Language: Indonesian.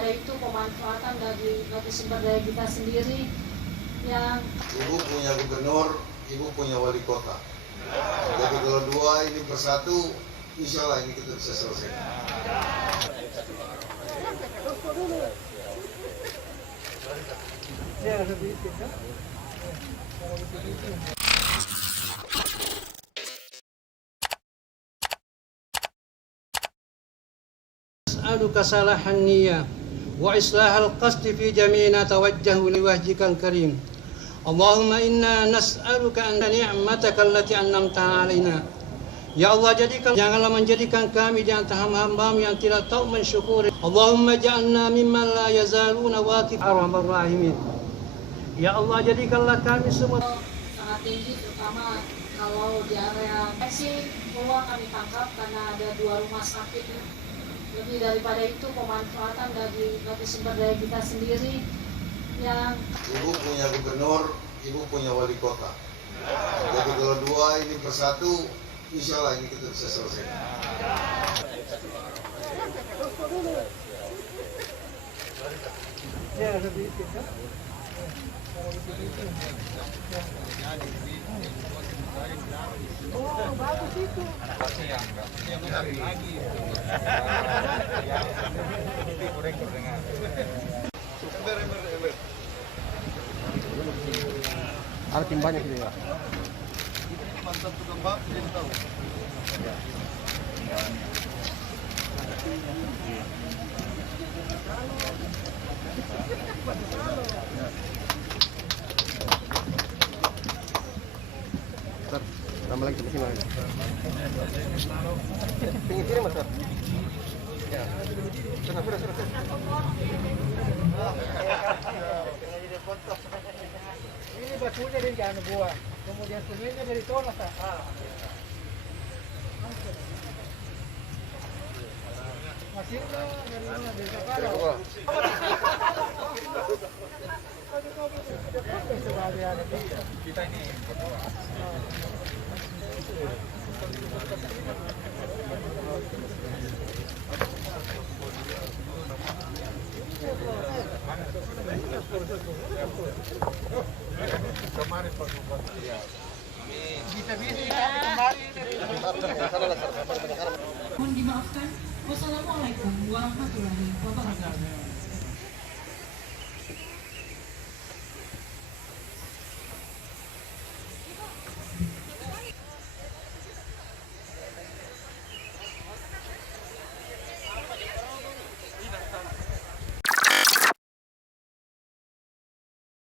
daripada itu pemanfaatan dari sumber daya kita sendiri yang Ibu punya gubernur, Ibu punya wali kota. Jadi kalau dua ini bersatu, insya Allah ini kita bisa selesaikan. أسألك صلاح النية وإصلاح القصد في جميع نتوجه لوجهك الكريم. اللهم إنا نسألك أن نعمتك التي أنعمتها علينا. Ya Allah, janganlah menjadikan kami di antara hamba-hamba-Mu yang tidak tahu mensyukuri. Allahumma ja'alna mimman la yazaluna waqif arhamar rahimin. Ya Allah, jadikanlah kami semua sangat tinggi, terutama kalau di area sih peluang kami tangkap karena ada 2 rumah sakit. Lebih daripada itu pemanfaatan dari sumber daya kita sendiri yang Ibu punya gubernur, Ibu punya wali kota. Jadi kalau dua ini bersatu, insya Allah ini kita bisa selesaikan. Oh, bagus itu. Ada tim banyak gitu ya. Mantap tukang bak, jadi tahu. Tambah lagi ke sini lagi. Tinggi kiri mas. Ya. Sudah. Ini batunya dari kanan gua, kemudian semennya dari sana. Masirnya dari mana? Dari Jakarta. Kita ini berdua. Kemarin Pak Bupati. Bisa kembali dari mohon dimaafkan. Wassalamualaikum warahmatullahi wabarakatuh.